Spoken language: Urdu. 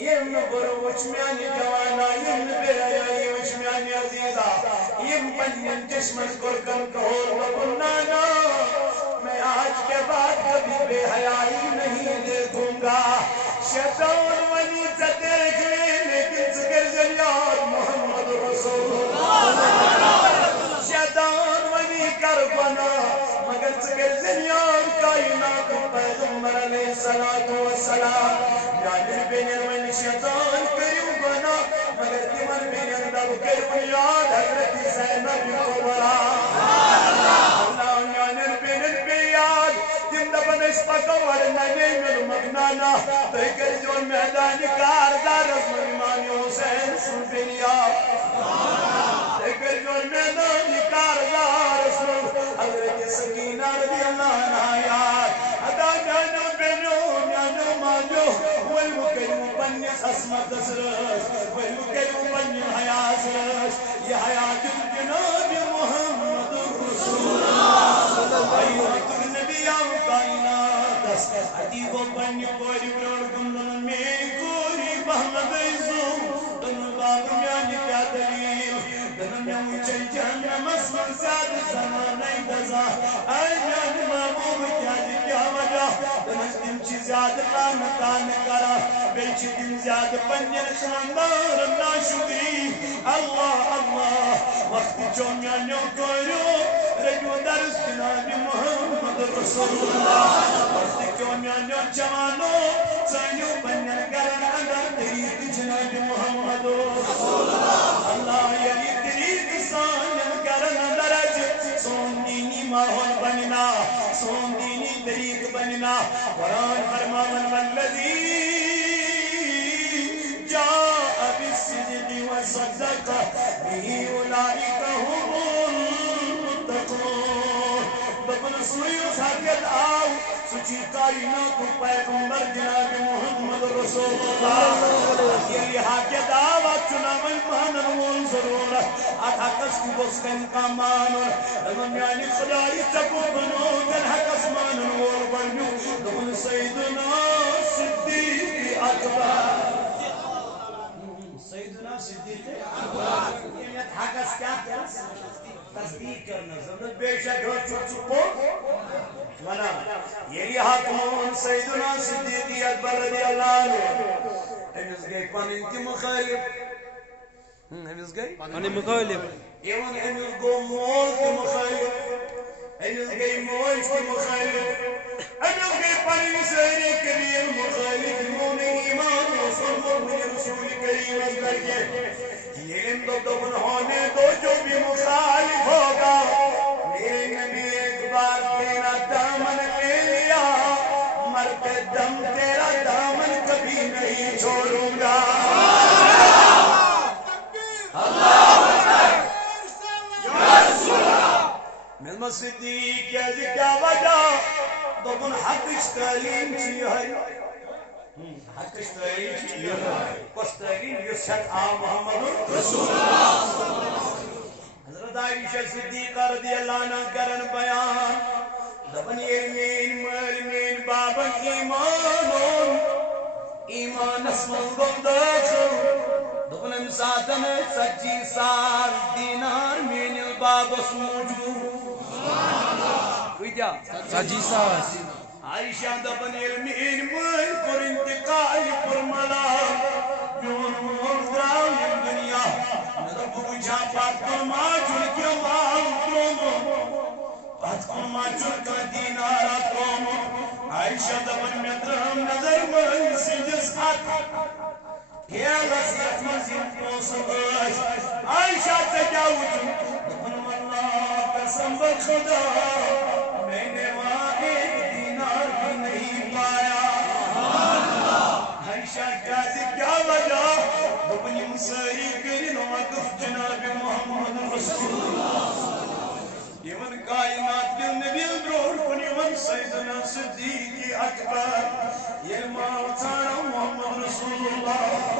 یم نبر وچ میانی جوانا یم نبیائی وچ میانی عزیزہ یم پنین جسمن کرکن کہور بکن نانا میں آج کے بعد کبھی بے حیائی نہیں دیکھوں گا شیطان ونی سے دیکھ لے لیکن سکر زلیار محمد رسول اللہ شیطان ونی کر بنا مگر سکر زلیار کائنات پیغمبر علیہ السلام یعنی بینر ونی شیطان کریو بنا مگر تمن بینر دب کریو یاد حضرت زینب کبرا اللہ یعنی بینر بیاد تم دبن اس پکور ننے مل مگنانا تیکر جو میدان کاردار رسم امام حسین سن بینیا تیکر جو میدان کاردار رسم حضرت سکینہ رضی اللہ عنہ یاد ادا جانو بینو جانو مانو والمکرم بنیس اسمت سرس والمکرم بنیس حیاس رس یہ حیات الجناب محمد رسول اللہ حیات النبی کائنات عدیب و بنی کوری برور گمدن میں کوری محمد عزم دن باب میانی کیا دلیل دن میں مجھے جہنم اسمن ساد زمانہ دزا اے جان محبوب کیا وجہ دن تم چی زیاد لانتان کرا بیچ دن زیاد پنجر شاندار ناشکری اللہ اللہ وقت چونیانیو کوریو رجو درس جناب محمد رسول اللہ وقت چونیانیو جوانو سانیو پنجر کرن اندر طریق جناب محمد رسول اللہ اللہ یلی طریق سانیم کرن اندر سون دینی ماحول بننا سون دینی طریق بننا قرآن فرماون والذی جاء بالصدق وصدق به اولئک هم المتقون ببن سویس حقیقت آو سچی کائنات پیغمبر جناب محمد رسول اللہ یہ حقیقت آو چنامل مانن وول ضرورت حقس کی بسکن کا مانن دمن یعنی خدای چکو بنو جن حقس مانن وول بنو دمن سیدنا صدیق اکبر سیدنا صدیق اکبر یہ حقس کیا کیا تصدیق کرنا ضرورت بے شک ہو چکو ونا یہ حکمون سیدنا صدیق اکبر رضی اللہ عنہ امس گئی پنن تہ مخالف امس گئی پنن مخالف ایون امس گو مول تہ مخالف امس گئی موج تہ مخالف امس گئی پنن سیر کبیر مخالف مون ایمان رسول کریم اکبر کے لیکن تو دبن ہونے دو جو بھی مخالف ہوگا میرے نبی ایک بار تیرا دامن لے لیا مرتے دم تیرا دامن کبھی نہیں چھوڑوں گا ملما صدیق کیا وجہ دبن حق تعلیم چی ہے حق تعلیم کس تعلیم یسد آ محمد رسول اللہ حضرت عائشہ صدیقہ رضی اللہ عنہ کرن بیان دبن مین مال مین بابن ایمانون ایمان اسمن گنداخ دبن امسادن 40,000 دینار مین البابس موجود ویدیا 40,000 عائشہ دبن مین مال پر انتقال پر ملال جون مول دراؤ دنیا ندب بجھا پات کن ماجل کیا مال ترومو پات کن ماجل کا دینارا ترومو عائشہ دبن مدرم نظر من سجس آت کھیلا سیت مزید پوسم آئیش عائشہ تجاوز دبن واللہ قسم بخدا میں نے وہاں ایک دینار بھی نہیں پایا عائشہ کیا وجہ دبن مساری کرن وقف جناب محمد رسول اللہ یمن کائنات دل نبی برور کن یمن سیدنا صدیق اکبر یلما وطانا محمد رسول اللہ